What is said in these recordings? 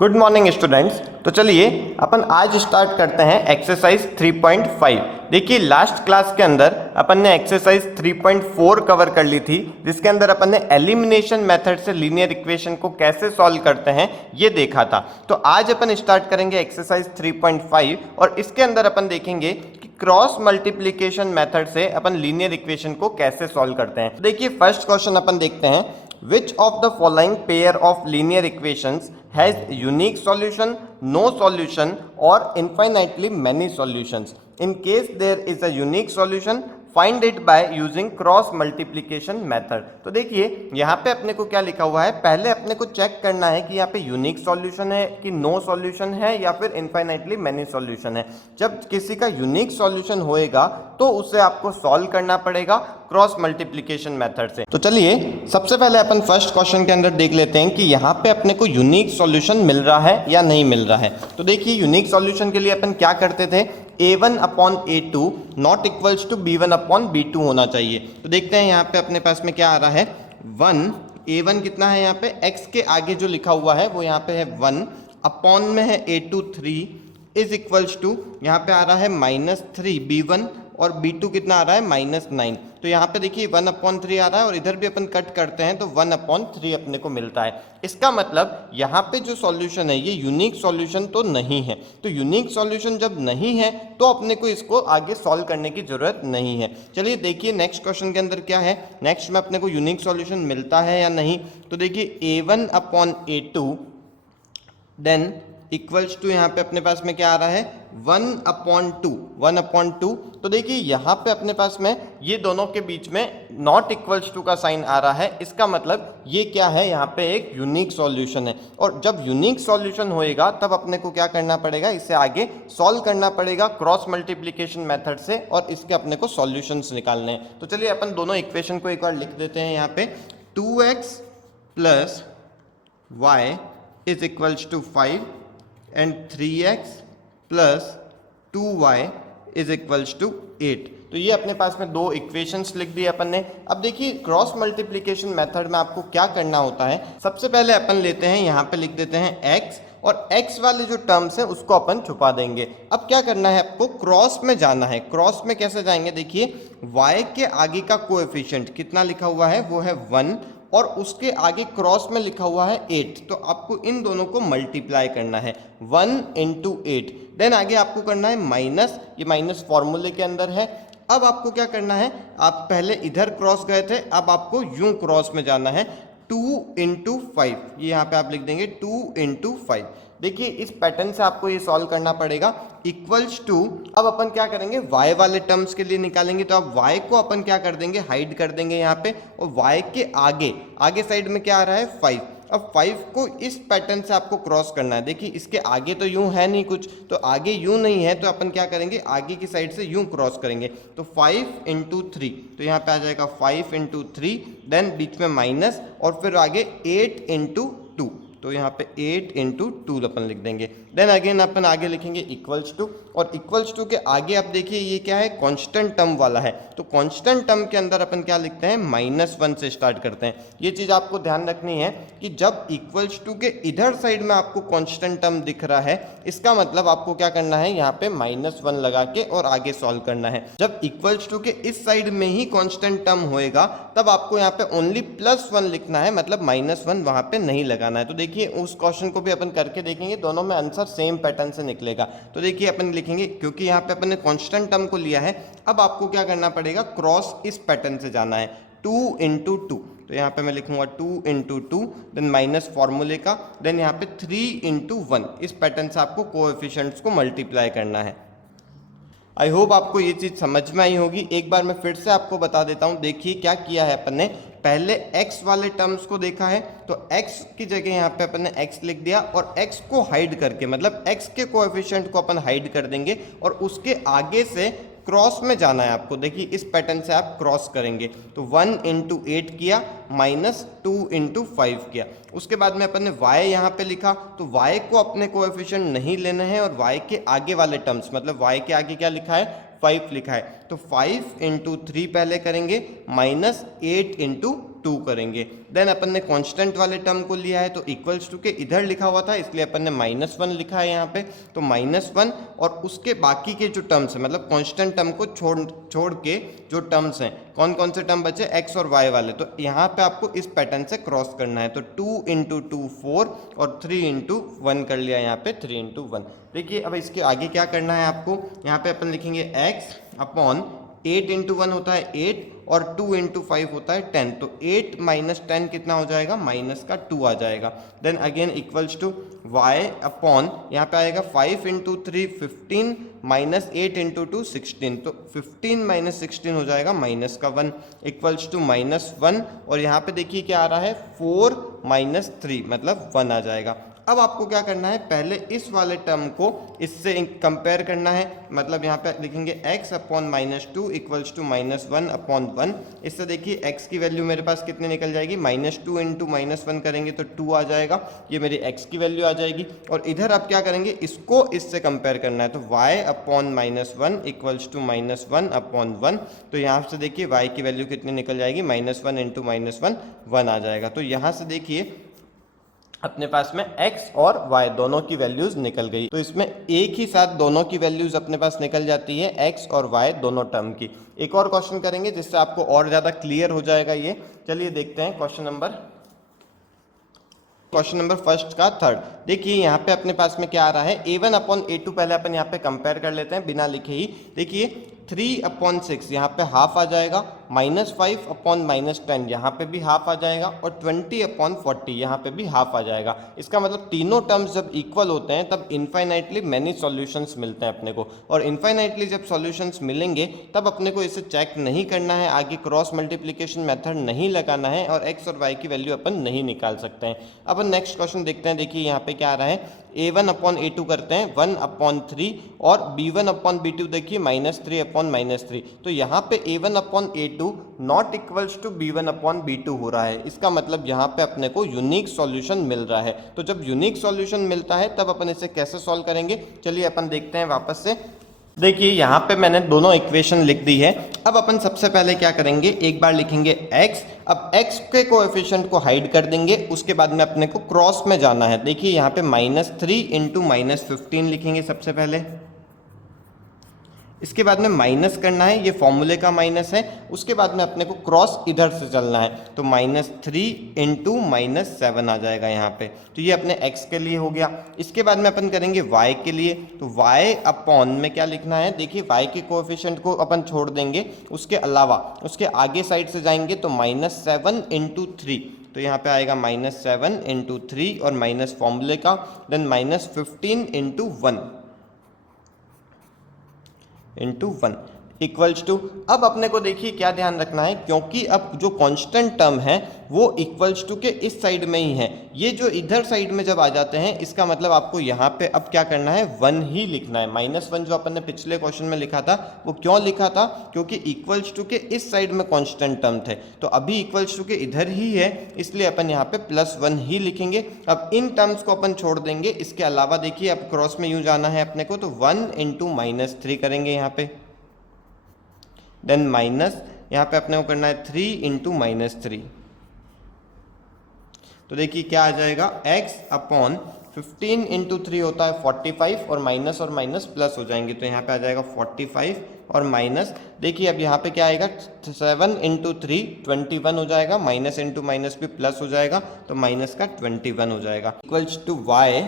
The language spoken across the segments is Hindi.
Good morning students. तो चलिए अपन आज स्टार्ट करते हैं एक्सरसाइज 3.5। देखिए लास्ट क्लास के अंदर अपन ने एक्सरसाइज 3.4 कवर कर ली थी, जिसके अंदर अपन ने एलिमिनेशन मेथड से लीनियर इक्वेशन को कैसे सॉल्व करते हैं ये देखा था। तो आज अपन स्टार्ट करेंगे एक्सरसाइज 3.5 और इसके अंदर अपन देखेंगे कि क्रॉस मल्टीप्लिकेशन मेथड से अपन लीनियर इक्वेशन को कैसे सॉल्व करते हैं। देखिए फर्स्ट क्वेश्चन अपन देखते हैं, which of the following pair of linear equations has unique solution, no solution or infinitely many solutions? In case there is a unique solution, find it by using cross multiplication method. तो देखिए यहाँ पे अपने को क्या लिखा हुआ है, पहले अपने को चेक करना है कि यहाँ पे यूनिक सॉल्यूशन है कि नो सॉल्यूशन है या फिर इनफाइनाइटली मैनी सॉल्यूशन है। जब किसी का यूनिक सॉल्यूशन होएगा तो उसे आपको सॉल्व करना पड़ेगा क्रॉस मल्टीप्लीकेशन मेथड से। तो चलिए सबसे पहले अपन फर्स्ट क्वेश्चन के अंदर देख लेते हैं कि यहाँ पे अपने को यूनिक सॉल्यूशन मिल रहा है या नहीं मिल रहा है। तो देखिए यूनिक सॉल्यूशन के लिए अपन क्या करते थे, a1 upon a2 not equals to b1 upon b2 होना चाहिए। तो देखते हैं यहाँ पे अपने पास में क्या आ रहा है, 1 a1 कितना है, यहाँ पे x के आगे जो लिखा हुआ है वो यहाँ पे है 1 अपॉन में है a2 3 इज इक्वल्स टू यहाँ पे आ रहा है -3 b1 और b2 कितना आ रहा है -9। तो यहाँ पे देखिए 1/3 आ रहा है और इधर भी अपन कट करते हैं तो 1/3 अपने को मिलता है। इसका मतलब यहाँ पे जो सॉल्यूशन है ये यूनिक सॉल्यूशन तो नहीं है। तो यूनिक सॉल्यूशन जब नहीं है तो अपने को इसको आगे सॉल्व करने की जरूरत नहीं है। चलिए देखिए नेक्स्ट क्वेश्चन के अंदर क्या है, नेक्स्ट में अपने को यूनिक सॉल्यूशन मिलता है या नहीं। तो देखिए a1 upon a2 than equals to यहाँ पे अपने पास में क्या आ रहा है 1/2। तो देखिए यहाँ पे अपने पास में ये दोनों के बीच में नॉट इक्वल्स टू का साइन आ रहा है। इसका मतलब ये क्या है, यहाँ पे एक यूनिक सॉल्यूशन है। और जब यूनिक सॉल्यूशन होएगा तब अपने को क्या करना पड़ेगा, इसे आगे सॉल्व करना पड़ेगा क्रॉस मल्टीप्लीकेशन मेथड से और इसके अपने को सॉल्यूशंस निकालने हैं। तो चलिए अपन दोनों इक्वेशन को एक बार लिख देते हैं। यहाँ पे 2x plus y is equals to 5 and 3x plus 2y is equals to 8। तो ये अपने पास में दो इक्वेशंस लिख दिए अपन ने। अब देखिए क्रॉस मल्टीप्लिकेशन मेथड में आपको क्या करना होता है, सबसे पहले अपन लेते हैं यहाँ पे लिख देते हैं x और x वाले जो टर्म्स है उसको अपन छुपा देंगे। अब क्या करना है, आपको क्रॉस में जाना है। क्रॉस में कैसे जाएंगे, देखिए y के आगे का कोएफिशिएंट कितना लिखा हुआ है वो है 1 और उसके आगे क्रॉस में लिखा हुआ है 8। तो आपको इन दोनों को मल्टीप्लाई करना है 1 × 8। देन आगे आपको करना है माइनस, ये माइनस फॉर्मूले के अंदर है। अब आपको क्या करना है, आप पहले इधर क्रॉस गए थे, अब आपको यूं क्रॉस में जाना है 2 × 5। ये यहाँ पे आप लिख देंगे 2 × 5। देखिए इस पैटर्न से आपको ये सॉल्व करना पड़ेगा इक्वल्स टू। अब अपन क्या करेंगे, y वाले टर्म्स के लिए निकालेंगे। तो अब y को अपन क्या कर देंगे, हाइड कर देंगे यहाँ पे, और y के आगे साइड में क्या आ रहा है 5। अब 5 को इस पैटर्न से आपको क्रॉस करना है। देखिए इसके आगे तो यूं है नहीं कुछ, तो आगे यूं नहीं है तो अपन क्या करेंगे, आगे की साइड से यूं क्रॉस करेंगे। तो 5 × 3, तो यहाँ पे आ जाएगा 5 × 3 देन बीच में माइनस और फिर आगे 8 × 2। तो यहाँ पे 8 × 2 अपन लिख देंगे। देन अगेन अपन आगे लिखेंगे इक्वल्स टू, और इक्वल्स टू के आगे आप देखिए ये क्या है, कांस्टेंट टर्म वाला है। तो कांस्टेंट टर्म के अंदर अपन क्या लिखते हैं, -1 से स्टार्ट करते हैं। ये चीज़ आपको ध्यान रखनी है कि जब इक्वल्स टू के इधर साइड में आपको कांस्टेंट टर्म दिख रहा है, इसका मतलब आपको क्या करना है, यहाँ पे -1 लगा के और आगे सॉल्व करना है। जब इक्वल्स टू के इस साइड में ही कांस्टेंट टर्म होएगा तब आपको यहाँ पे ओनली +1 लिखना है, मतलब -1 वहाँ पे नहीं लगाना है। तो देखिए उस क्वेश्चन को भी अपन करके देखेंगे, दोनों में आंसर सेम पैटर्न से निकलेगा। तो देखिए अपन लिखेंगे, क्योंकि यहाँ पे अपन ने कांस्टेंट टर्म को लिया है, अब आपको क्या करना पड़ेगा, क्रॉस इस पैटर्न से जाना है 2 × 2। तो यहाँ पे मैं लिखूंगा 2 × 2 देन माइनस फॉर्मूले का, देन यहाँ पे 3 × 1। इस पैटर्न से आपको कोएफिशिएंट्स को मल्टीप्लाई करना है। आई होप आपको ये चीज़ समझ में आई होगी। एक बार मैं फिर से आपको बता देता हूँ। देखिए क्या किया है अपन ने, पहले x वाले टर्म्स को देखा है तो x की जगह यहाँ पे अपन ने x लिख दिया और x को हाइड करके, मतलब x के कोएफिशिएंट को अपन हाइड कर देंगे और उसके आगे से क्रॉस में जाना है आपको। देखिए इस पैटर्न से आप क्रॉस करेंगे। तो 1 × 8 किया, -2 × 5 किया। उसके बाद में अपन ने y यहाँ पे लिखा, तो y को अपने कोएफिशिएंट नहीं लेने हैं और y के आगे वाले टर्म्स, मतलब y के आगे क्या लिखा है, 5 लिखा है। तो 5 × 3 पहले करेंगे, -8 × 2 करेंगे। देन अपन ने कांस्टेंट वाले टर्म को लिया है तो इक्वल्स टू के इधर लिखा हुआ था इसलिए अपन ने -1 लिखा है यहाँ पे, तो -1 और उसके बाकी के जो टर्म्स हैं मतलब कांस्टेंट टर्म को छोड़ के जो टर्म्स हैं कौन कौन से टर्म बचे, x और y वाले, तो यहाँ पे आपको इस पैटर्न से क्रॉस करना है। तो 2 × 2 4 और 3 × 1 कर लिया यहाँ पे 3 × 1। देखिए अब इसके आगे क्या करना है आपको, यहाँ पे अपन लिखेंगे x अपॉन 8 × 1 होता है 8 और 2 × 5 होता है 10, तो 8 - 10 कितना हो जाएगा, -2 आ जाएगा। Then again equals to y upon यहाँ पे आएगा 5 × 3 15 -8 × 2 16, तो 15 - 16 हो जाएगा -1 इक्वल्स टू -1 और यहाँ पे देखिए क्या आ रहा है 4 - 3 मतलब 1 आ जाएगा। अब आपको क्या करना है, पहले इस वाले टर्म को इससे कंपेयर करना है, मतलब यहाँ पे लिखेंगे x अपॉन -2 इक्वल्स टू -1/1। इससे देखिए x की वैल्यू मेरे पास कितनी निकल जाएगी, -2 × -1 करेंगे तो 2 आ जाएगा, ये मेरी x की वैल्यू आ जाएगी। और इधर आप क्या करेंगे, इसको इससे कंपेयर करना है, तो y अपॉन -1 इक्वल्स टू -1/1। तो यहाँ से देखिए y की वैल्यू कितनी निकल जाएगी, -1 × -1 1 आ जाएगा। तो यहाँ से देखिए अपने पास में x और y दोनों की वैल्यूज निकल गई। तो इसमें एक ही साथ दोनों की वैल्यूज अपने पास निकल जाती है, x और y दोनों टर्म की। एक और क्वेश्चन करेंगे जिससे आपको और ज़्यादा क्लियर हो जाएगा ये। चलिए देखते हैं क्वेश्चन नंबर फर्स्ट का थर्ड। देखिए यहाँ पे अपने पास में क्या आ रहा है, a1 अपॉन a2 पहले अपन यहाँ पे कंपेयर कर लेते हैं बिना लिखे ही। देखिए 3/6 यहाँ पे हाफ आ जाएगा, -5 अपॉन -10 यहाँ पे भी हाफ आ जाएगा और 20/40 यहाँ पे भी हाफ आ जाएगा। इसका मतलब तीनों टर्म्स जब इक्वल होते हैं तब इनफाइनाइटली मैनी सॉल्यूशंस मिलते हैं अपने को, और इनफाइनाइटली जब सॉल्यूशंस मिलेंगे तब अपने को इसे चेक नहीं करना है, आगे क्रॉस मल्टीप्लिकेशन मेथड नहीं लगाना है और x और y की वैल्यू अपन नहीं निकाल सकते हैं। अपन नेक्स्ट क्वेश्चन देखते हैं। देखिए यहाँ पे क्या आ रहा है, a1 अपॉन a2 करते हैं 1/3 और b1 अपॉन b2 देखिए -3 अपॉन -3। तो यहाँ पे a1 upon a2 not equals to b1 upon b2 हो रहा है। इसका मतलब यहाँ पे अपने को यूनिक सॉल्यूशन मिल रहा है। तो जब यूनिक सॉल्यूशन मिलता है तब अपन इसे कैसे सॉल्व करेंगे, चलिए अपन देखते हैं वापस से। देखिए यहाँ पे मैंने दोनों इक्वेशन लिख दी है। अब अपन सबसे पहले क्या करेंगे, एक बार लिखेंगे x, अब x के कोएफिशिएंट को हाइड कर देंगे, उसके बाद में अपने को क्रॉस में जाना है। देखिए यहाँ पे -3 × -15 लिखेंगे सबसे पहले, इसके बाद में माइनस करना है, ये फॉर्मूले का माइनस है। उसके बाद में अपने को क्रॉस इधर से चलना है, तो -3 × -7 आ जाएगा यहाँ पे। तो ये अपने x के लिए हो गया। इसके बाद में अपन करेंगे y के लिए, तो y अपॉन में क्या लिखना है, देखिए y के कोएफिशिएंट को अपन छोड़ देंगे, उसके अलावा उसके आगे साइड से जाएंगे तो -7 × 3, तो यहाँ पे आएगा -7 × 3 और माइनस फॉर्मूले का, देन -15 × 1 इक्वल्स टू। अब अपने को देखिए क्या ध्यान रखना है, क्योंकि अब जो कांस्टेंट टर्म है वो इक्वल्स टू के इस साइड में ही है, ये जो इधर साइड में जब आ जाते हैं इसका मतलब आपको यहाँ पे अब क्या करना है, 1 ही लिखना है। -1 जो अपन ने पिछले क्वेश्चन में लिखा था वो क्यों लिखा था, क्योंकि इक्वल्स टू के इस साइड में कांस्टेंट टर्म थे, तो अभी इक्वल्स टू के इधर ही है, इसलिए अपन यहाँ पे +1 ही लिखेंगे। अब इन टर्म्स को अपन छोड़ देंगे, इसके अलावा देखिए अब क्रॉस में यूँ जाना है अपने को, तो 1 × -3 करेंगे यहाँ पे, देन माइनस यहाँ पे अपने को करना है 3 × -3। तो देखिए क्या आ जाएगा, x अपॉन 15 × 3 होता है 45 और माइनस प्लस हो जाएंगे, तो यहाँ पे आ जाएगा 45 और माइनस। देखिए अब यहाँ पे क्या आएगा, 7 × 3 21 हो जाएगा, माइनस इंटू माइनस भी प्लस हो जाएगा, तो माइनस का 21 हो जाएगा इक्वल्स टू y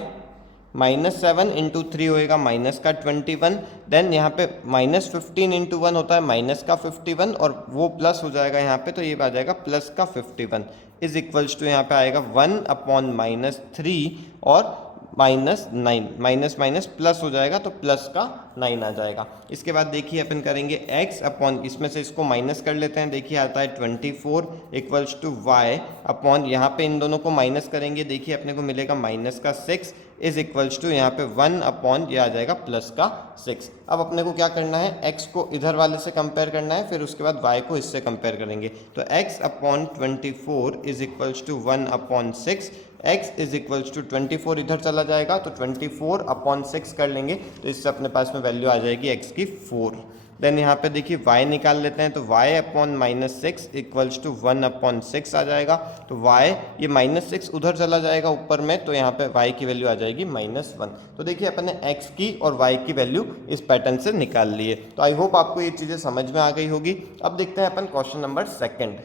-7 × 3 होएगा माइनस का 21, देन यहाँ पे -15 × 1 होता है माइनस का 51 और वो प्लस हो जाएगा यहाँ पे, तो ये आ जाएगा प्लस का 51 इज इक्वल्स टू यहाँ पे आएगा 1/-3 और -9, माइनस प्लस हो जाएगा तो प्लस का 9 आ जाएगा। इसके बाद देखिए अपन करेंगे x अपॉन, इसमें से इसको माइनस कर लेते हैं, देखिए आता है 24 इक्वल्स टू y अपॉन, यहाँ पे इन दोनों को माइनस करेंगे, देखिए अपने को मिलेगा -6 इज इक्वल्स टू यहाँ पे 1 अपॉन ये आ जाएगा +6। अब अपने को क्या करना है, x को इधर वाले से कंपेयर करना है, फिर उसके बाद y को इससे कंपेयर करेंगे, तो x upon 24 is equals to 1/6 x is equals to 24 इधर चला जाएगा तो 24/6 कर लेंगे तो इससे अपने पास में वैल्यू आ जाएगी x की 4। देन यहाँ पे देखिए y निकाल लेते हैं तो y/-6 इक्वल्स टू 1/6 आ जाएगा। तो y ये -6 उधर चला जाएगा ऊपर में तो यहाँ पे y की वैल्यू आ जाएगी -1। तो देखिए अपन ने x की और y की वैल्यू इस पैटर्न से निकाल ली है। तो आई होप आपको ये चीज़ें समझ में आ गई होगी। अब देखते हैं अपन क्वेश्चन नंबर 2।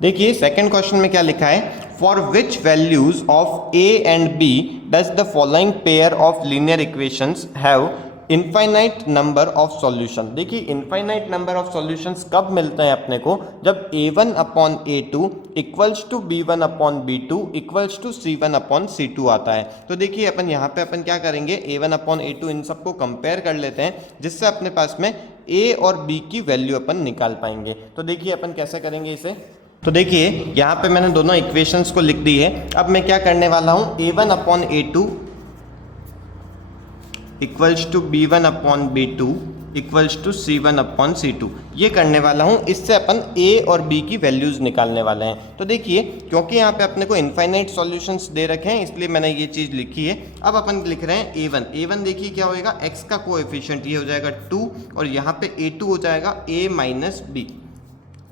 देखिए सेकंड क्वेश्चन में क्या लिखा है, for which values of a and b does the following pair of linear equations have infinite number of solution. देखिए इनफाइनाइट नंबर ऑफ सॉल्यूशंस कब मिलते हैं अपने को, जब a1/a2 equals to b1/b2 equals to c1/c2 आता है। तो देखिए अपन यहाँ पे अपन क्या करेंगे, a1/a2 इन सबको कंपेयर कर लेते हैं जिससे अपने पास में a और b की वैल्यू अपन निकाल पाएंगे। तो देखिए अपन कैसे करेंगे इसे, तो देखिए यहाँ पे मैंने दोनों इक्वेशंस को लिख दी है। अब मैं क्या करने वाला हूँ, a1/a2 equals to b1/b2 equals to c1/c2 ये करने वाला हूँ। इससे अपन a और b की वैल्यूज़ निकालने वाले हैं। तो देखिए क्योंकि यहाँ पे अपने को इनफाइनाइट सॉल्यूशंस दे रखे हैं इसलिए मैंने ये चीज़ लिखी है। अब अपन लिख रहे हैं a1 देखिए क्या होएगा, x का कोएफिशिएंट ये हो जाएगा 2 और यहाँ पे a2 हो जाएगा a-b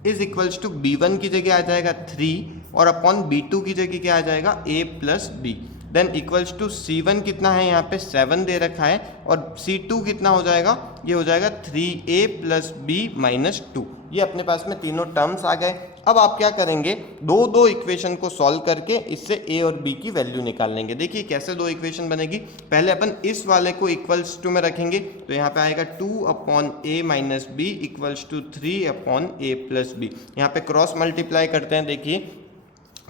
is equals to b1 की जगह आ जाएगा 3 और अपॉन b2 की जगह क्या आ जाएगा a+b। Than equals to c1 कितना है यहाँ पे 7 दे रखा है और c2 कितना हो जाएगा, ये हो जाएगा 3a+b-2। ये अपने पास में तीनों टर्म्स आ गए। अब आप क्या करेंगे, दो इक्वेशन को सॉल्व करके इससे a और b की वैल्यू निकाल लेंगे। देखिए कैसे दो इक्वेशन बनेगी, पहले अपन इस वाले को इक्वल्स टू में रखेंगे तो यहाँ पे आएगा 2/a-b इक्वल्स टू 3/a+b। यहाँ पे क्रॉस मल्टीप्लाई करते हैं, देखिए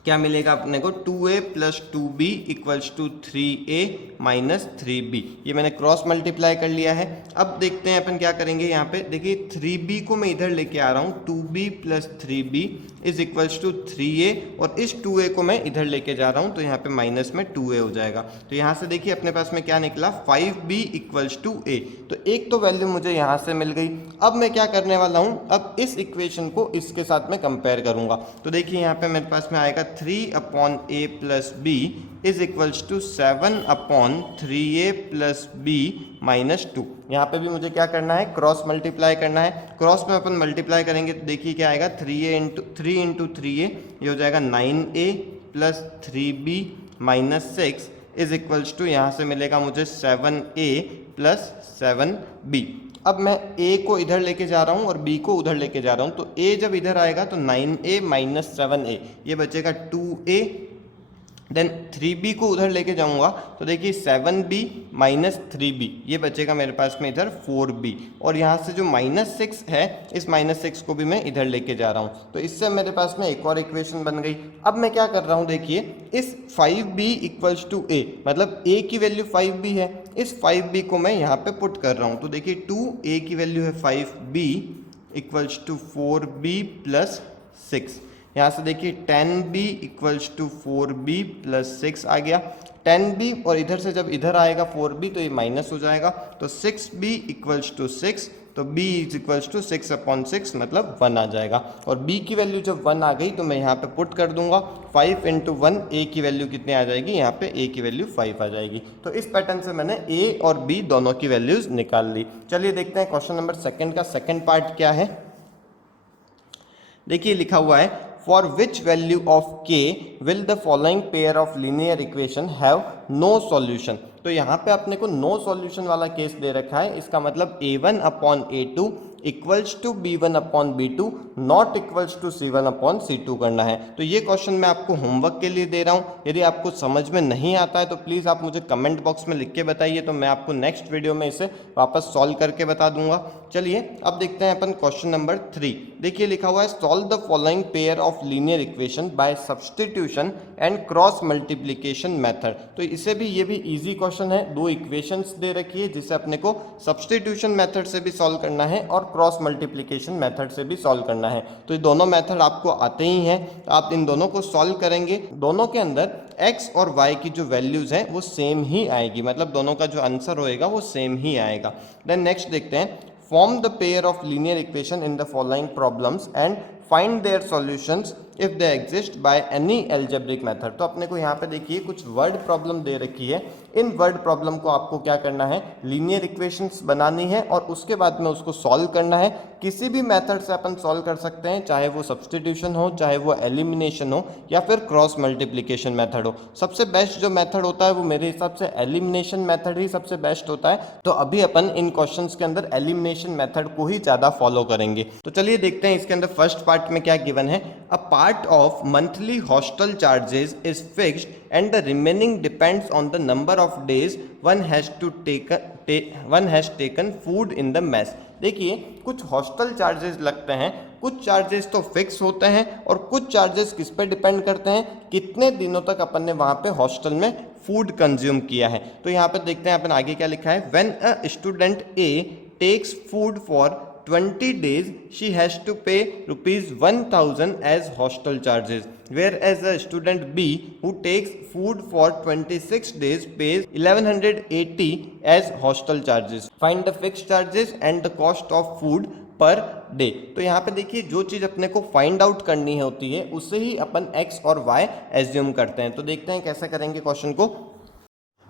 क्या मिलेगा अपने को, 2a + 2b equals to 3a-3b। ये मैंने क्रॉस मल्टीप्लाई कर लिया है। अब देखते हैं अपन क्या करेंगे, यहाँ पे देखिए 3b को मैं इधर लेके आ रहा हूँ, 2b + 3b is equals to 3a और इस 2a को मैं इधर लेके जा रहा हूँ तो यहाँ पे माइनस में 2a हो जाएगा। तो यहाँ से देखिए अपने पास में क्या निकला, 5b इक्वल्स टू a। तो एक तो वैल्यू मुझे यहाँ से मिल गई। अब मैं क्या करने वाला हूँ, अब इस इक्वेशन को इसके साथ में कंपेयर करूँगा। तो देखिए यहाँ पे मेरे पास में आएगा 3/a+b is equals to 7/3a+b-2। यहाँ पे भी मुझे क्या करना है, क्रॉस मल्टीप्लाई करना है। क्रॉस में अपन मल्टीप्लाई करेंगे तो देखिए क्या आएगा, 3 × 3a ये हो जाएगा 9a + 3b-6 is equals to यहाँ से मिलेगा मुझे 7a + 7b। अब मैं a को इधर लेके जा रहा हूँ और b को उधर लेके जा रहा हूँ। तो a जब इधर आएगा तो 9a - 7a ये बचेगा 2a। देन 3b को उधर लेके जाऊंगा तो देखिए 7b - 3b ये बचेगा मेरे पास में इधर 4b। और यहाँ से जो -6 है इस -6 को भी मैं इधर लेके जा रहा हूँ तो इससे मेरे पास में एक और इक्वेशन बन गई। अब मैं क्या कर रहा हूँ, देखिए इस 5b इक्वल्स टू a, मतलब a की वैल्यू 5b है, इस 5b को मैं यहाँ पे पुट कर रहा हूँ। तो देखिए 2a की वैल्यू है 5b इक्वल्स टू 4b + 6। यहाँ से देखिए 10b इक्वल्स टू 4b + 6 आ गया। 10b और इधर से जब इधर आएगा 4b तो ये माइनस हो जाएगा। तो 6b इक्वल्स टू 6 तो b इज इक्वल्स टू 6/6 मतलब 1 आ जाएगा। और b की वैल्यू जब 1 आ गई तो मैं यहाँ पे पुट कर दूंगा 5 × 1 a की वैल्यू कितनी आ जाएगी, यहाँ पे a की वैल्यू 5 आ जाएगी। तो इस पैटर्न से मैंने a और b दोनों की वैल्यूज निकाल ली। चलिए देखते हैं क्वेश्चन नंबर 2 का सेकेंड पार्ट क्या है। देखिए लिखा हुआ है, for which value of k will the following pair of linear equation have no solution। तो यहाँ पे अपने को नो सॉल्यूशन वाला केस दे रखा है। इसका मतलब a1/a2 equals to b1/b2 not equals to c1/c2 करना है। तो ये क्वेश्चन मैं आपको होमवर्क के लिए दे रहा हूँ। यदि आपको समझ में नहीं आता है तो प्लीज़ आप मुझे कमेंट बॉक्स में लिख के बताइए, तो मैं आपको नेक्स्ट वीडियो में इसे वापस सॉल्व करके बता दूंगा। चलिए अब देखते हैं अपन क्वेश्चन नंबर 3। देखिए लिखा हुआ है, solve the following pair of linear equation by substitution and cross multiplication method. तो इसे भी, ये भी इजी क्वेश्चन है। दो इक्वेशंस दे रखी है जिसे अपने को सब्सटीट्यूशन मेथड से भी सॉल्व करना है और क्रॉस मल्टीप्लिकेशन मेथड से भी सॉल्व करना है। तो ये दोनों मेथड आपको आते ही हैं, आप इन दोनों को सॉल्व करेंगे। दोनों के अंदर x और y की जो वैल्यूज हैं वो सेम ही आएगी, मतलब दोनों का जो आंसर होएगा वो सेम ही आएगा। देन नेक्स्ट देखते हैं, form the pair of linear equation in the following problems and find their solutions if they exist by any algebraic method. तो अपने को यहाँ पे देखिए कुछ वर्ड प्रॉब्लम दे रखी है, इन वर्ड प्रॉब्लम को आपको क्या करना है, लीनियर इक्वेशंस बनानी है और उसके बाद में उसको सॉल्व करना है। किसी भी मेथड से अपन सॉल्व कर सकते हैं, चाहे वो सब्स्टिट्यूशन हो, चाहे वो एलिमिनेशन हो, या फिर क्रॉस मल्टीप्लिकेशन मेथड हो। सबसे बेस्ट जो मेथड होता है वो मेरे हिसाब से एलिमिनेशन मेथड ही सबसे बेस्ट होता है। तो अभी अपन इन क्वेश्चंस के अंदर एलिमिनेशन मेथड को ही ज़्यादा फॉलो करेंगे। तो चलिए देखते हैं इसके अंदर फर्स्ट पार्ट में क्या गिवन है। A part of monthly hostel charges is fixed and the remaining depends on the number of days one has taken food in the mess. देखिए कुछ हॉस्टल चार्जेस लगते हैं, कुछ चार्जेस तो फिक्स होते हैं और कुछ चार्जेस किस पे डिपेंड करते हैं, कितने दिनों तक अपन ने वहाँ पे हॉस्टल में फूड कंज्यूम किया है। तो यहाँ पे देखते हैं अपन आगे क्या लिखा है। When a student A takes food for 20 days, she has to pay rupees 1000 as hostel charges, whereas a student B who takes food for 26 days pays 1180 as hostel charges. Find the fixed charges and the cost of food per day. तो यहाँ पे देखिए जो चीज़ अपने को फाइंड आउट करनी होती है उससे ही अपन x और y एज्यूम करते हैं। तो देखते हैं कैसे करेंगे क्वेश्चन को।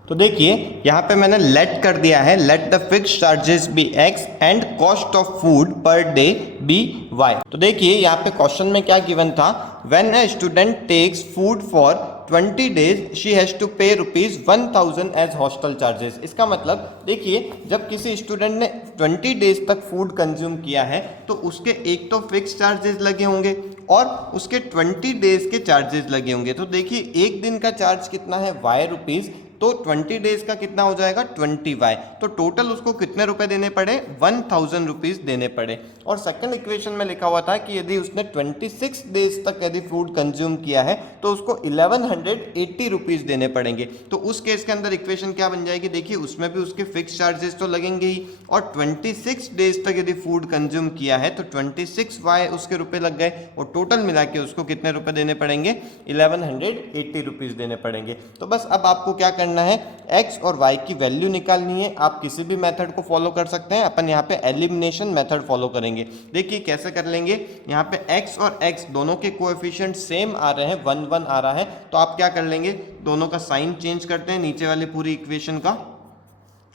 तो देखिए यहाँ पे मैंने लेट कर दिया है, let the fix charges be x and cost of food per day be y. तो देखिए यहाँ पे क्वेश्चन में क्या गिवन था, when a student takes food for 20 days she has to pay ₹1000 as hostel charges. इसका मतलब देखिए जब किसी स्टूडेंट ने 20 डेज तक फूड कंज्यूम किया है तो उसके एक तो फिक्स चार्जेस लगे होंगे और उसके 20 डेज के चार्जेस लगे होंगे। तो देखिए एक दिन का चार्ज कितना है y रुपीज़, तो 20 डेज का कितना हो जाएगा 20y। तो टोटल उसको कितने रुपए देने पड़े, 1000 रुपीज़ देने पड़े। और सेकंड इक्वेशन में लिखा हुआ था कि यदि उसने 26 डेज तक यदि फूड कंज्यूम किया है तो उसको 1180 रुपीज़ देने पड़ेंगे। तो उस केस के अंदर इक्वेशन क्या बन जाएगी, देखिए उसमें भी उसके फिक्स चार्जेस तो लगेंगे ही और 26 डेज तक यदि फूड कंज्यूम किया है तो 26y उसके रुपए लग गए और टोटल मिला के उसको कितने रुपए देने पड़ेंगे, 1180 रुपीज़ देने पड़ेंगे। तो बस अब आपको क्या करना है, x और y की वैल्यू निकालनी है। आप किसी भी मेथड को फॉलो कर सकते हैं, अपन यहाँ पे एलिमिनेशन मेथड फॉलो करेंगे। देखिए कैसे कर लेंगे, यहाँ पे x और x दोनों के कोएफिशिएंट सेम आ रहे हैं, 1 1 आ रहा है। तो आप क्या कर लेंगे, दोनों का साइन चेंज करते हैं नीचे वाली पूरी इक्वेशन का।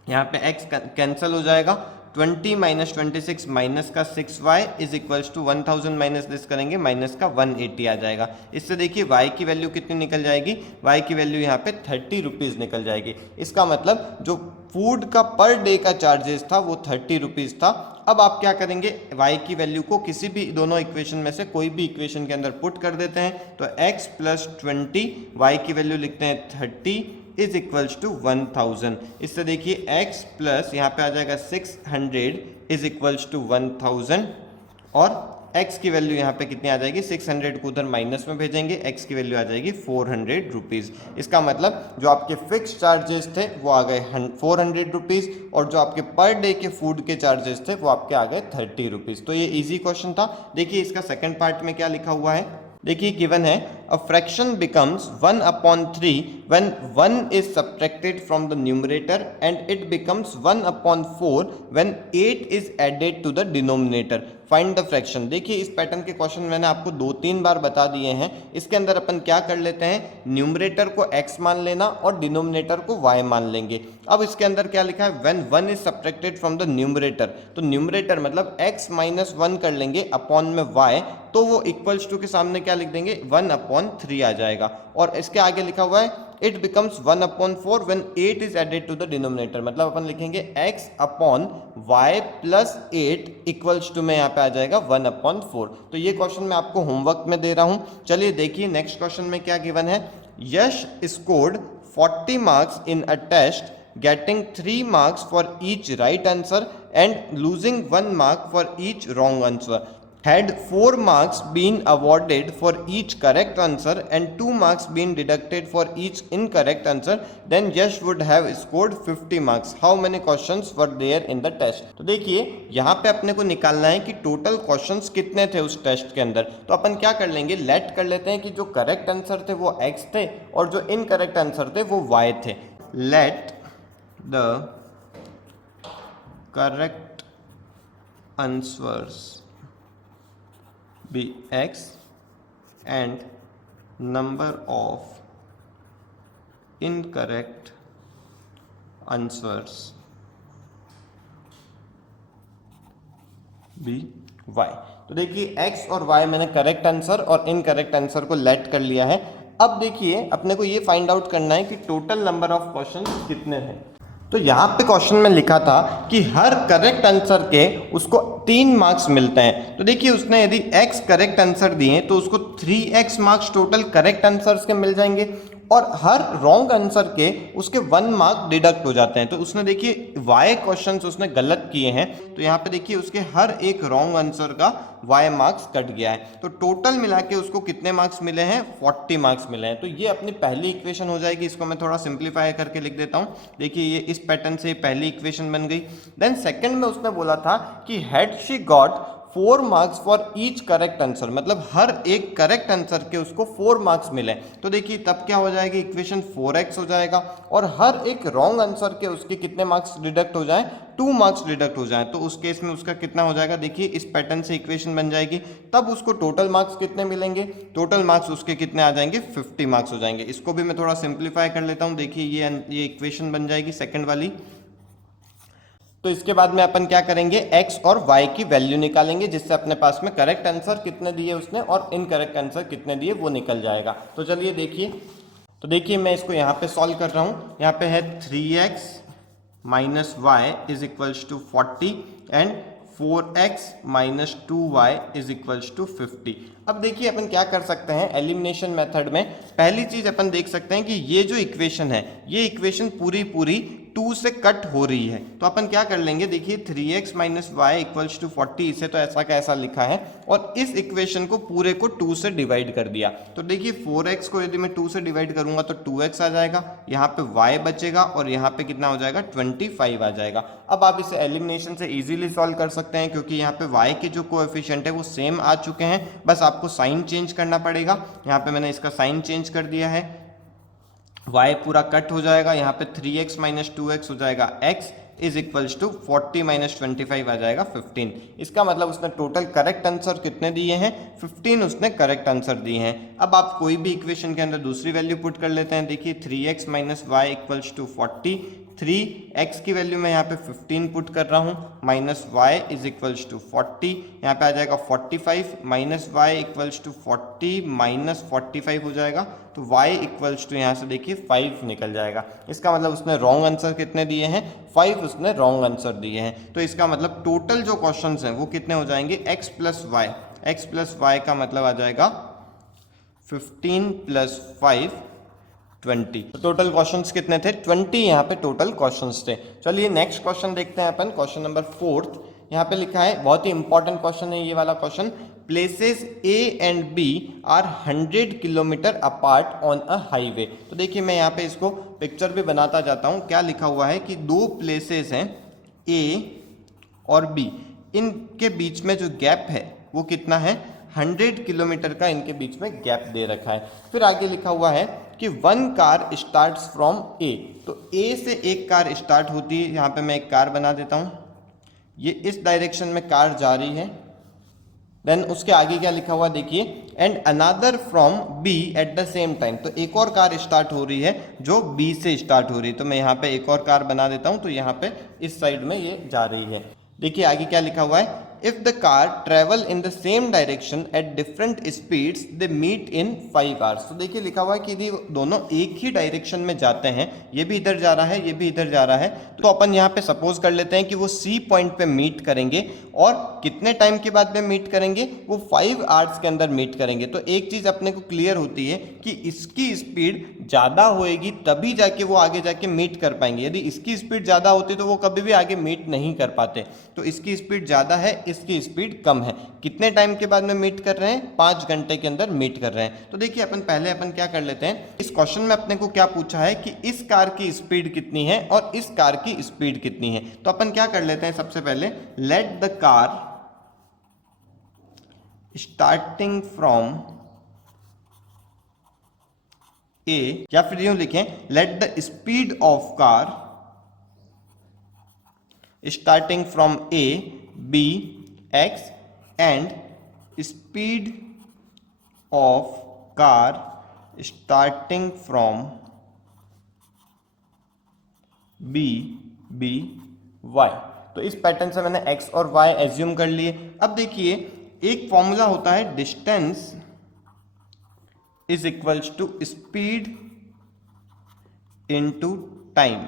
यहाँ पे x कैंसिल हो जाएगा, 20 माइनस 26 माइनस का 6y is equals to 1000 minus this करेंगे माइनस का 180 आ जाएगा। इससे देखिए y की वैल्यू कितनी निकल जाएगी, y की वैल्यू यहाँ पे 30 रुपीज़ निकल जाएगी। इसका मतलब जो फूड का पर डे का चार्जेस था वो 30 रुपीज़ था। अब आप क्या करेंगे, y की वैल्यू को किसी भी दोनों इक्वेशन में से कोई भी इक्वेशन के अंदर पुट कर देते हैं। तो x प्लस 20, y की वैल्यू लिखते हैं 30 इज इक्वल्स टू 1000। इससे देखिए x प्लस यहाँ पे आ जाएगा 600 इज इक्वल्स टू 1000 और x की वैल्यू यहाँ पे कितनी आ जाएगी, 600 को उधर माइनस में भेजेंगे, x की वैल्यू आ जाएगी 400 रुपीज़। इसका मतलब जो आपके फिक्स चार्जेस थे वो आ गए 400 रुपीज़ और जो आपके पर डे के फूड के चार्जेस थे वो आपके आ गए 30 रुपीज़। तो ये इजी क्वेश्चन था। देखिए इसका सेकंड पार्ट में क्या लिखा हुआ है, देखिए गिवन है a fraction becomes 1/3 when 1 is subtracted from the numerator and it becomes 1/4 when 8 is added to the denominator. Find the fraction. देखिए इस पैटर्न के क्वेश्चन मैंने आपको 2-3 बार बता दिए हैं। इसके अंदर अपन क्या कर लेते हैं, न्यूमरेटर को x मान लेना और डिनोमिनेटर को y मान लेंगे। अब इसके अंदर क्या लिखा है, when 1 is subtracted from the numerator, तो न्यूमरेटर मतलब x माइनस 1 कर लेंगे अपॉन में y, तो वो इक्वल्स टू के सामने क्या लिख देंगे 1/3 आ जाएगा। और इसके आगे लिखा हुआ है it becomes 1/4 when 8 is added to the denominator, मतलब अपन लिखेंगे x upon y plus 8 equals to में यहाँ पे आ जाएगा 1/4। तो ये क्वेश्चन मैं आपको होमवर्क में दे रहा हूँ। चलिए देखिए नेक्स्ट क्वेश्चन में क्या गिवन है, यश scored 40 marks in a test getting 3 marks for each right answer and losing 1 mark for each wrong answer. Had 4 marks been awarded for each correct answer and 2 marks been deducted for each incorrect answer, then Yash would have scored 50 marks. How many questions were there in the test? तो देखिए यहाँ पे अपने को निकालना है कि टोटल क्वेश्चंस कितने थे उस टेस्ट के अंदर। तो अपन क्या कर लेंगे, लेट कर लेते हैं कि जो करेक्ट आंसर थे वो x थे और जो इनकरेक्ट आंसर थे वो y थे। Let the correct answers be x and number of incorrect answers be y. तो देखिए x और y मैंने करेक्ट आंसर और इनकरेक्ट आंसर को लेट कर लिया है। अब देखिए अपने को ये फाइंड आउट करना है कि टोटल नंबर ऑफ क्वेश्चन कितने हैं। तो यहाँ पे क्वेश्चन में लिखा था कि हर करेक्ट आंसर के उसको 3 मार्क्स मिलते हैं। तो देखिए उसने यदि x करेक्ट आंसर दिए तो उसको 3x marks total correct answers के मिल जाएंगे और हर रॉन्ग आंसर के उसके 1 मार्क डिडक्ट हो जाते हैं। तो उसने देखिए y क्वेश्चंस उसने गलत किए हैं तो यहाँ पे देखिए उसके हर एक रॉन्ग आंसर का y मार्क्स कट गया है। तो टोटल मिला के उसको कितने मार्क्स मिले हैं, 40 मार्क्स मिले हैं। तो ये अपनी पहली इक्वेशन हो जाएगी। इसको मैं थोड़ा सिंप्लीफाई करके लिख देता हूँ। देखिए ये इस पैटर्न से पहली इक्वेशन बन गई। देन सेकंड में उसने बोला था कि had she got 4 marks for each correct answer, मतलब हर एक करेक्ट आंसर के उसको 4 मार्क्स मिले। तो देखिए तब क्या हो जाएगी, इक्वेशन 4x हो जाएगा और हर एक रॉन्ग आंसर के उसके कितने मार्क्स डिडक्ट हो जाएं, 2 मार्क्स डिडक्ट हो जाएं। तो उस केस में उसका कितना हो जाएगा, देखिए इस पैटर्न से इक्वेशन बन जाएगी। तब उसको टोटल मार्क्स कितने मिलेंगे, टोटल मार्क्स उसके कितने आ जाएंगे, 50 मार्क्स हो जाएंगे। इसको भी मैं थोड़ा सिंप्लीफाई कर लेता हूँ। देखिए ये इक्वेशन बन जाएगी सेकेंड वाली। तो इसके बाद में अपन क्या करेंगे, x और y की वैल्यू निकालेंगे जिससे अपने पास में करेक्ट आंसर कितने दिए उसने और इनकरेक्ट आंसर कितने दिए वो निकल जाएगा। तो चलिए देखिए, तो देखिए मैं इसको यहाँ पे सॉल्व कर रहा हूँ। यहाँ पे है 3x minus y is equals to 40 and 4x minus 2y is equals to 50। अब देखिए अपन क्या कर सकते हैं एलिमिनेशन मेथड में। पहली चीज अपन देख सकते हैं कि ये जो इक्वेशन है ये इक्वेशन पूरी 2 से कट हो रही है। तो अपन क्या कर लेंगे, देखिए 3x minus y equals to 40, इसे तो ऐसा का ऐसा लिखा है और इस इक्वेशन को पूरे को 2 से डिवाइड कर दिया। तो देखिए 4x को यदि मैं 2 से डिवाइड करूंगा तो 2x आ जाएगा, यहाँ पे y बचेगा और यहाँ पे कितना हो जाएगा, 25 आ जाएगा। अब आप इसे एलिमिनेशन से इजीली सॉल्व कर सकते हैं क्योंकि यहाँ पे y के जो कोएफिशिएंट है वो सेम आ चुके हैं, बस आपको साइन चेंज करना पड़ेगा। यहाँ पे मैंने इसका साइन चेंज कर दिया है, y पूरा कट हो जाएगा, यहाँ पे 3x माइनस 2x हो जाएगा, x is equals to 40 minus 25 आ जाएगा 15। इसका मतलब उसने टोटल करेक्ट आंसर कितने दिए हैं, 15 उसने करेक्ट आंसर दिए हैं। अब आप कोई भी इक्वेशन के अंदर दूसरी वैल्यू पुट कर लेते हैं। देखिए 3x minus y equals to 40, 3x की वैल्यू मैं यहाँ पे 15 पुट कर रहा हूँ, minus y is equals to 40, यहाँ पे आ जाएगा 45 minus y equals to 40 minus 45 हो जाएगा। तो y इक्वल्स टू यहाँ से देखिए 5 निकल जाएगा। इसका मतलब उसने रॉन्ग आंसर कितने दिए हैं, 5 उसने रॉन्ग आंसर दिए हैं। तो इसका मतलब टोटल जो क्वेश्चंस हैं वो कितने हो जाएंगे, x प्लस वाई का मतलब आ जाएगा 15 प्लस 5 20। तो टोटल क्वेश्चंस कितने थे, 20 यहाँ पे टोटल क्वेश्चंस थे। चलिए नेक्स्ट क्वेश्चन देखते हैं अपन, क्वेश्चन नंबर 4। यहाँ पे लिखा है, बहुत ही इंपॉर्टेंट क्वेश्चन है ये वाला question, places A and B are 100 kilometre apart on a highway. तो देखिए मैं यहाँ पे इसको पिक्चर भी बनाता जाता हूँ। क्या लिखा हुआ है कि दो प्लेसेस हैं A और B, इनके बीच में जो गैप है वो कितना है, 100 किलोमीटर का इनके बीच में गैप दे रखा है। फिर आगे लिखा हुआ है कि 1 कार स्टार्ट्स फ्रॉम A। तो A से एक कार स्टार्ट होती है, यहाँ पे मैं एक कार बना देता हूँ, ये इस डायरेक्शन में कार जा रही है। देन उसके आगे क्या लिखा हुआ देखिए, and another from B at the same time. तो एक और कार स्टार्ट हो रही है जो B से स्टार्ट हो रही है। तो मैं यहाँ पे एक और कार बना देता हूँ, तो यहाँ पे इस साइड में ये जा रही है। देखिए आगे क्या लिखा हुआ है, if the car travel in the same direction at different speeds they meet in 5 hours. तो देखिए लिखा हुआ है कि यदि दोनों एक ही डायरेक्शन में जाते हैं, ये भी इधर जा रहा है ये भी इधर जा रहा है, तो अपन यहाँ पे सपोज कर लेते हैं कि वो C पॉइंट पे मीट करेंगे और कितने टाइम के बाद में मीट करेंगे, वो 5 आवर्स के अंदर मीट करेंगे। तो एक चीज अपने को क्लियर होती है कि इसकी स्पीड ज्यादा होएगी तभी जाके वो आगे जाके मीट कर पाएंगे। यदि इसकी स्पीड ज्यादा होती तो वो कभी भी आगे मीट नहीं कर पाते। तो इसकी स्पीड ज्यादा है, इसकी स्पीड कम है। कितने टाइम के बाद में मीट कर रहे हैं, 5 घंटे के अंदर मीट कर रहे हैं। तो देखिए अपन क्या कर लेते हैं, इस क्वेश्चन में अपने को क्या पूछा है कि इस कार की स्पीड कितनी है और इस कार की स्पीड कितनी है। तो अपन क्या कर लेते हैं, सबसे पहले let the car starting from A, या फिर यूं लिखें, let the speed of car starting from A be x and speed of car starting from B be y. तो इस पैटर्न से मैंने एक्स और वाई एज्यूम कर लिए। अब देखिए एक फॉर्मूला होता है distance is equals to speed into time.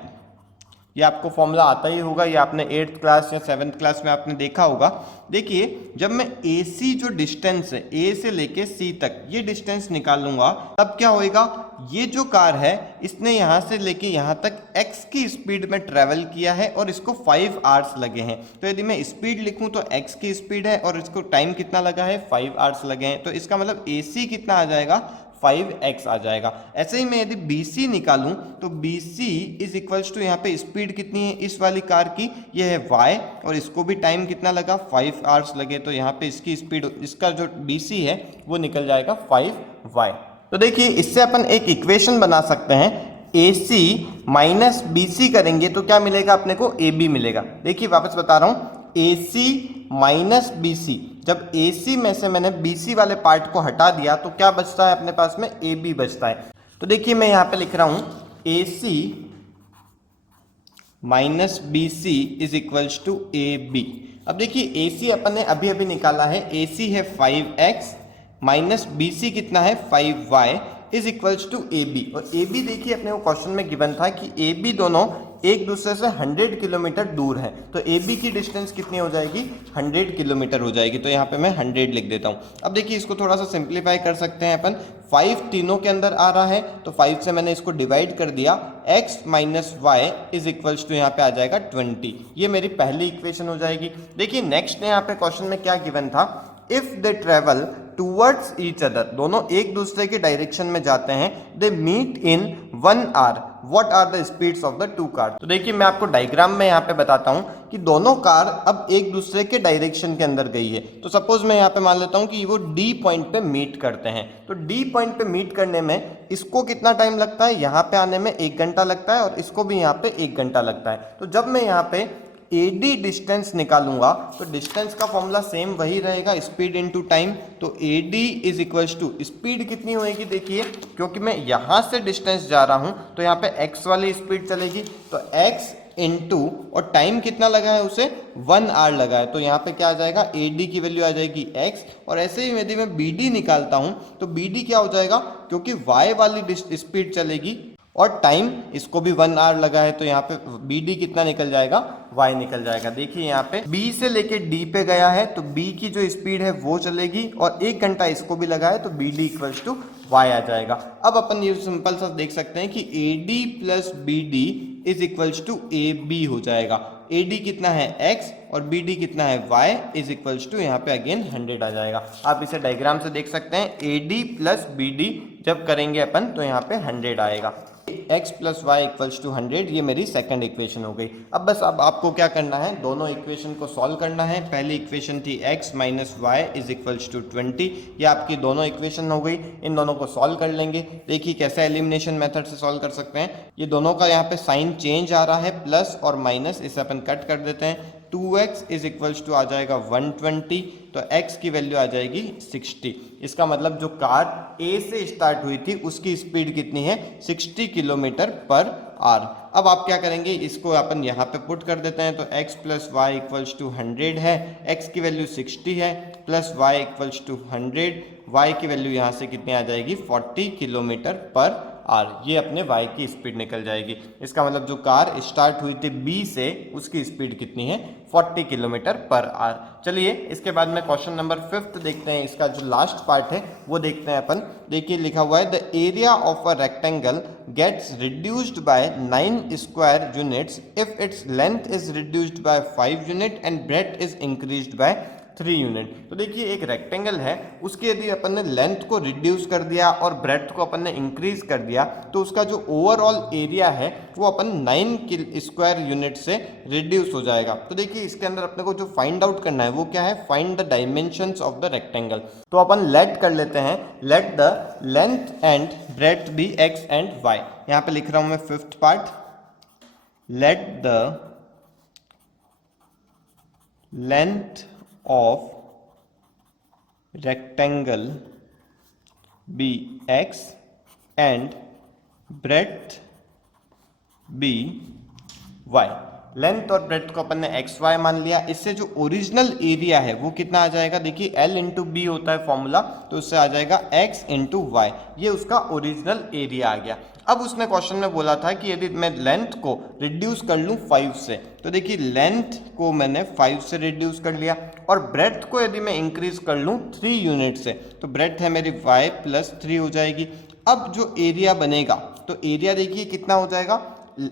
ये आपको फॉर्मूला आता ही होगा, ये आपने 8th क्लास या 7th क्लास में आपने देखा होगा। देखिए जब मैं AC जो डिस्टेंस है A से लेके C तक ये डिस्टेंस निकालूंगा तब क्या होएगा, ये जो कार है इसने यहाँ से लेके यहाँ तक x की स्पीड में ट्रेवल किया है और इसको 5 आवर्स लगे हैं। तो यदि मैं स्पीड लिखूं तो x की स्पीड है और इसको टाइम कितना लगा है, 5 आवर्स लगे हैं। तो इसका मतलब AC कितना आ जाएगा, 5x आ जाएगा। ऐसे ही मैं यदि BC निकालूं तो BC इज इक्वल्स टू यहाँ पे स्पीड कितनी है इस वाली कार की, ये है y, और इसको भी टाइम कितना लगा, 5 आवर्स लगे। तो यहाँ पे इसकी स्पीड, इसका जो BC है वो निकल जाएगा 5y। तो देखिए इससे अपन एक इक्वेशन बना सकते हैं, AC माइनस BC करेंगे तो क्या मिलेगा अपने को, AB मिलेगा। देखिए वापस बता रहा हूँ, AC माइनस BC, जब AC में से मैंने BC वाले पार्ट को हटा दिया तो क्या बचता है अपने पास में, AB बचता है। तो देखिए मैं यहाँ पे लिख रहा हूँ AC minus BC is equals to AB। अब देखिए AC अपन ने अभी अभी निकाला है, AC है 5x माइनस BC कितना है 5y is equals to AB। और AB देखिए अपने को क्वेश्चन में गिवन था कि AB दोनों एक दूसरे से 100 किलोमीटर दूर है। तो AB की डिस्टेंस कितनी हो जाएगी, 100 किलोमीटर हो जाएगी। तो यहाँ पे मैं 100 लिख देता हूँ। अब देखिए इसको थोड़ा सा सिंप्लीफाई कर सकते हैं अपन, 5 तीनों के अंदर आ रहा है तो 5 से मैंने इसको डिवाइड कर दिया, x minus y is equals to यहाँ पे आ जाएगा 20। ये मेरी पहली इक्वेशन हो जाएगी। देखिए नेक्स्ट यहाँ पे क्वेश्चन में क्या गिवन था, if they travel towards each other, दोनों एक दूसरे के डायरेक्शन में जाते हैं, they meet in 1 hour, what are the speeds of the two car. तो देखिए मैं आपको डायग्राम में यहाँ पे बताता हूँ कि दोनों कार अब एक दूसरे के डायरेक्शन के अंदर गई है। तो सपोज मैं यहाँ पे मान लेता हूँ कि वो D पॉइंट पे मीट करते हैं। तो D पॉइंट पे मीट करने में इसको कितना टाइम लगता है, यहाँ पे आने में 1 घंटा लगता है और इसको भी यहाँ पे 1 घंटा लगता है। तो जब मैं यहाँ पे AD डिस्टेंस निकालूंगा तो डिस्टेंस का फॉर्मूला सेम वही रहेगा, स्पीड इनटू टाइम। तो AD is equals to speed कितनी होएगी, देखिए क्योंकि मैं यहाँ से डिस्टेंस जा रहा हूँ तो यहाँ पे x वाली स्पीड चलेगी, तो x इनटू, और टाइम कितना लगा है उसे 1 आवर लगा है। तो यहाँ पे क्या आ जाएगा, AD की वैल्यू आ जाएगी x। और ऐसे ही यदि मैं BD निकालता हूँ तो BD क्या हो जाएगा, क्योंकि y वाली स्पीड चलेगी और टाइम इसको भी 1 आवर लगा है तो यहाँ पे BD कितना निकल जाएगा, y निकल जाएगा। देखिए यहाँ पे B से लेके D पे गया है तो B की जो स्पीड है वो चलेगी और 1 घंटा इसको भी लगा है तो BD इक्वल्स टू y आ जाएगा। अब अपन ये सिंपल सा देख सकते हैं कि AD plus BD is equals to AB हो जाएगा। AD कितना है x और BD कितना है y इज इक्वल्स टू यहाँ पे अगेन 100 आ जाएगा। आप इसे डायग्राम से देख सकते हैं, AD प्लस BD जब करेंगे अपन तो यहाँ पे 100 आएगा। x plus y equals to 100, ये मेरी सेकंड इक्वेशन हो गई। अब आपको क्या करना है, दोनों इक्वेशन को सॉल्व करना है। पहली इक्वेशन थी x minus y is equals to 20, ये आपकी दोनों इक्वेशन हो गई। इन दोनों को सॉल्व कर लेंगे। देखिए कैसे एलिमिनेशन मेथड से सॉल्व कर सकते हैं। ये दोनों का यहाँ पे साइन चेंज आ रहा है, प्लस और माइनस, इसे अपन कट कर देते हैं। 2x इज इक्वल्स टू आ जाएगा 120, तो x की वैल्यू आ जाएगी 60। इसका मतलब जो कार A से स्टार्ट हुई थी उसकी स्पीड कितनी है, 60 किलोमीटर पर आवर। अब आप क्या करेंगे, इसको अपन यहाँ पे पुट कर देते हैं। तो x plus y equals to 100 है, x की वैल्यू 60 है, plus y equals to 100, y की वैल्यू यहाँ से कितनी आ जाएगी, 40 किलोमीटर पर आवर। ये अपने y की स्पीड निकल जाएगी। इसका मतलब जो कार स्टार्ट हुई थी B से उसकी स्पीड कितनी है, 40 किलोमीटर पर आवर। चलिए इसके बाद में क्वेश्चन नंबर 5 देखते हैं। इसका जो लास्ट पार्ट है वो देखते हैं अपन। देखिए लिखा हुआ है, the area of a rectangle gets reduced by 9 square units if its length is reduced by 5 unit and breadth is increased by 3 unit. तो देखिए एक रेक्टेंगल है, उसके यदि अपन ने लेंथ को रिड्यूस कर दिया और ब्रेड्थ को अपन ने इंक्रीज कर दिया तो उसका जो ओवरऑल एरिया है वो अपन 9 स्क्वायर यूनिट से रिड्यूस हो जाएगा। तो देखिए इसके अंदर अपने को जो फाइंड आउट करना है वो क्या है, find the dimensions of the rectangle. तो अपन लेट कर लेते हैं, let the length and breadth be x and y। यहाँ पे लिख रहा हूं मैं 5th part, let the length of rectangle be x and breadth be y. Length और ब्रेथ को अपन ने एक्स वाई मान लिया। इससे जो ओरिजिनल एरिया है वो कितना आ जाएगा, देखिए एल इंटू बी होता है फॉर्मूला, तो उससे आ जाएगा एक्स इंटू वाई, ये उसका ओरिजिनल एरिया आ गया। अब उसने क्वेश्चन में बोला था कि यदि मैं लेंथ को रिड्यूस कर लूँ 5 से, तो देखिए लेंथ को मैंने 5 से रिड्यूस कर लिया, और ब्रेथ को यदि मैं इंक्रीज कर लूँ 3 यूनिट से, तो ब्रेथ है मेरी y प्लस 3 हो जाएगी। अब जो एरिया बनेगा, तो एरिया देखिए कितना हो जाएगा,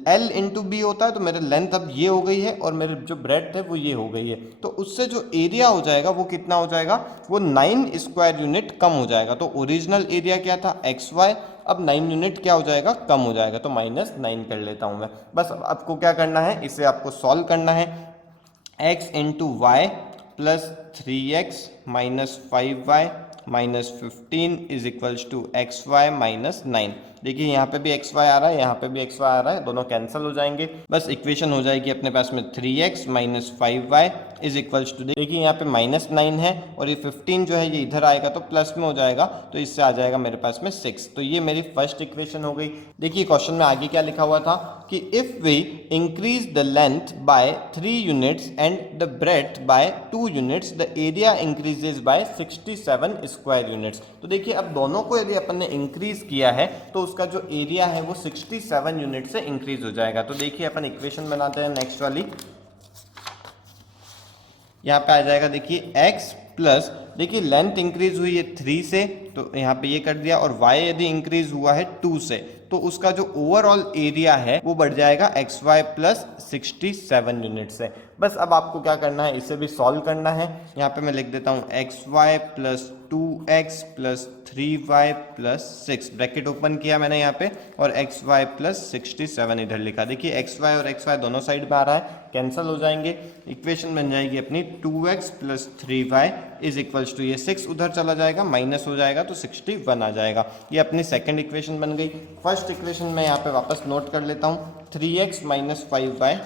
L इंटू बी होता है, तो मेरे लेंथ अब ये हो गई है और मेरे जो ब्रेथ है वो ये हो गई है, तो उससे जो एरिया हो जाएगा वो कितना हो जाएगा, वो 9 स्क्वायर यूनिट कम हो जाएगा। तो ओरिजिनल एरिया क्या था एक्स वाई, अब 9 यूनिट क्या हो जाएगा, कम हो जाएगा, तो -9 कर लेता हूँ मैं। बस अब आपको क्या करना है, इसे आपको सॉल्व करना है। x into y plus 3x minus 5y minus 15 is equals to x y minus 9। देखिए यहाँ पे भी एक्स वाई आ रहा है, यहाँ पे भी एक्स वाई आ रहा है, दोनों कैंसिल हो जाएंगे। बस इक्वेशन हो जाएगी अपने पास में 3x minus 5y is equals to, देखिए यहाँ पे -9 है और ये 15 जो है ये इधर आएगा तो प्लस में हो जाएगा, तो इससे आ जाएगा मेरे पास में 6। तो ये मेरी फर्स्ट इक्वेशन हो गई। देखिए क्वेश्चन में आगे क्या लिखा हुआ था कि if we increase the length by 3 units and the breadth by 2 units the area increases by 67 square units. तो देखिए अब दोनों को यदि अपन ने इंक्रीज किया है तो उसका जो एरिया है वो 67 यूनिट से इंक्रीज हो जाएगा। तो देखिए अपन इक्वेशन बनाते हैं नेक्स्ट वाली, यहाँ पे आ जाएगा देखिए x प्लस, देखिए लेंथ इंक्रीज हुई है 3 से, तो यहाँ पे ये कर दिया, और y यदि इंक्रीज हुआ है 2 से, तो उसका जो ओवरऑल एरिया है वो बढ़ जाएगा एक्स वाई प्लस 67 यूनिट से। बस अब आपको क्या करना है, इसे भी सॉल्व करना है। यहाँ पे मैं लिख देता हूँ x y plus 2x plus 3y plus 6, bracket open किया मैंने यहाँ पे, और एक्स वाई प्लस 67 इधर लिखा। देखिए एक्स वाई और एक्स वाई दोनों साइड में आ रहा है, कैंसिल हो जाएंगे। इक्वेशन बन जाएगी अपनी 2x plus 3y is equals to, ये 6 उधर चला जाएगा, माइनस हो जाएगा, तो 61 आ जाएगा। ये अपनी सेकंड इक्वेशन बन गई। फर्स्ट इक्वेशन में यहाँ पे वापस नोट कर लेता हूँ, 3x minus 5y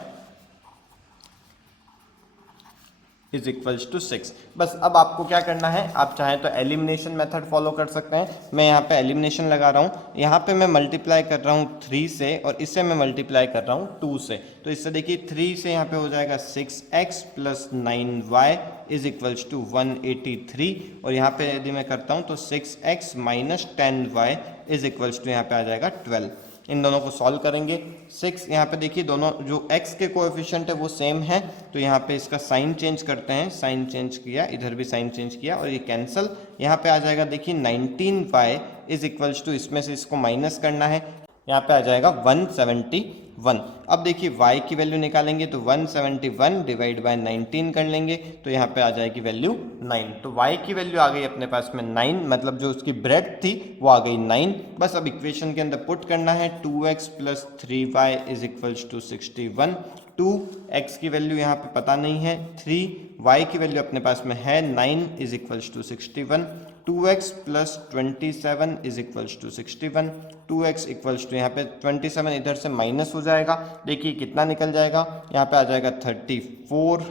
is equals to 6। बस अब आपको क्या करना है, आप चाहें तो एलिमिनेशन मेथड फॉलो कर सकते हैं। मैं यहाँ पे एलिमिनेशन लगा रहा हूँ, यहाँ पे मैं मल्टीप्लाई कर रहा हूँ 3 से, और इससे मैं मल्टीप्लाई कर रहा हूँ 2 से। तो इससे देखिए 3 से यहाँ पे हो जाएगा 6x plus 9y is equals to 183, और यहाँ पे यदि मैं करता हूँ तो 6x minus 10y is equals to यहाँ पे आ जाएगा 12। इन दोनों को सॉल्व करेंगे। 6 यहाँ पे देखिए दोनों जो x के कोएफिशिएंट है वो सेम है, तो यहाँ पे इसका साइन चेंज करते हैं, साइन चेंज किया, इधर भी साइन चेंज किया, और ये कैंसिल। यहाँ पे आ जाएगा देखिए 19y इज इक्वल्स टू, इसमें से इसको माइनस करना है, यहाँ पे आ जाएगा 171। अब देखिए y की वैल्यू निकालेंगे तो 171 डिवाइड बाय 19 कर लेंगे, तो यहाँ पे आ जाएगी वैल्यू 9। तो y की वैल्यू आ गई अपने पास में 9, मतलब जो उसकी ब्रेथ थी वो आ गई 9। बस अब इक्वेशन के अंदर पुट करना है, 2x plus 3y is equals to 61। 2x की वैल्यू यहाँ पे पता नहीं है, 3y की वैल्यू अपने पास में है 9 is equals to 61। 2x plus 27 is equals to 61। 2x equals to, यहाँ पे 27 इधर से माइनस हो जाएगा, देखिए कितना निकल जाएगा, यहाँ पे आ जाएगा 34,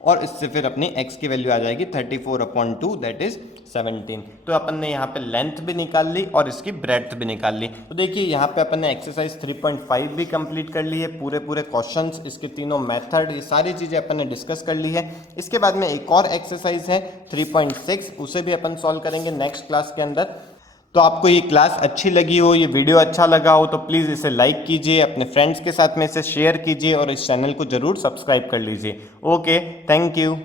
और इससे फिर अपनी x की वैल्यू आ जाएगी 34/2 दैट इज 17। तो अपन ने यहाँ पे लेंथ भी निकाल ली और इसकी ब्रेड्थ भी निकाल ली। तो देखिए यहाँ पे अपन ने एक्सरसाइज 3.5 भी कंप्लीट कर ली है, पूरे क्वेश्चंस, इसके तीनों मेथड, ये सारी चीज़ें अपन ने डिस्कस कर ली है। इसके बाद में एक और एक्सरसाइज है 3.6, उसे भी अपन सॉल्व करेंगे नेक्स्ट क्लास के अंदर। तो आपको ये क्लास अच्छी लगी हो, ये वीडियो अच्छा लगा हो, तो प्लीज़ इसे लाइक कीजिए, अपने फ्रेंड्स के साथ में इसे शेयर कीजिए, और इस चैनल को ज़रूर सब्सक्राइब कर लीजिए। Okay, thank you.